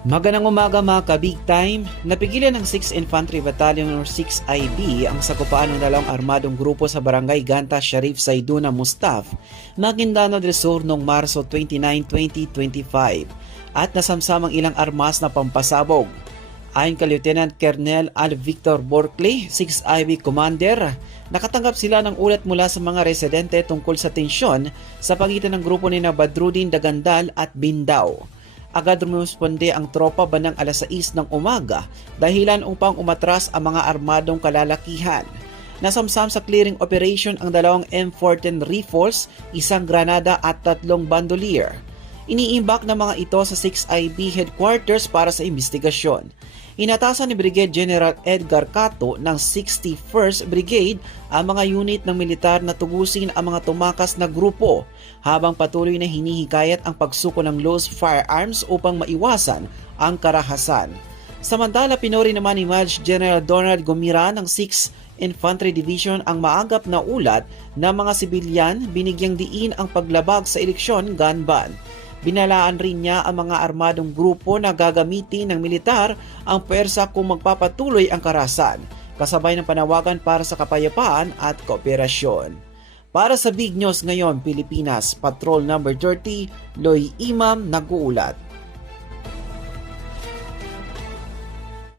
Magandang umaga mga ka-big time. Napigilan ng 6th Infantry Battalion or 6IB ang sakupaan ng dalawang armadong grupo sa barangay Ganta Sharif Saiduna Mustaf, Maguindanao del Sur noong Marso 29, 2025 at nasamsamang ilang armas na pampasabog. Ayon kay Lieutenant Colonel Al Victor Borkley, 6IB Commander, nakatanggap sila ng ulat mula sa mga residente tungkol sa tensyon sa pagitan ng grupo ni Badrudin Dagandal at Bindao. Agad rumusponde ang tropa bandang alas 6 ng umaga dahilan upang umatras ang mga armadong kalalakihan. Nasamsam sa clearing operation ang dalawang M14 rifles, isang granada at 3 bandolier. Iniimbak ng mga ito sa 6IB headquarters para sa investigasyon. Inatasan ni Brigadier General Edgar Cato ng 61st Brigade ang mga unit ng militar na tugusin ang mga tumakas na grupo habang patuloy na hinihikayat ang pagsuko ng loose firearms upang maiwasan ang karahasan. Samantala, pinuri naman ni Maj. General Donald Gomira ng 6th Infantry Division ang maagap na ulat na mga sibilyan binigyang diin ang paglabag sa eleksyon gun ban. Binalaan rin niya ang mga armadong grupo na gagamitin ng militar ang pwersa kung magpapatuloy ang karahasan, kasabay ng panawagan para sa kapayapaan at kooperasyon. Para sa Big News Ngayon Pilipinas, Patrol Number 30, Loy Imam nag-uulat.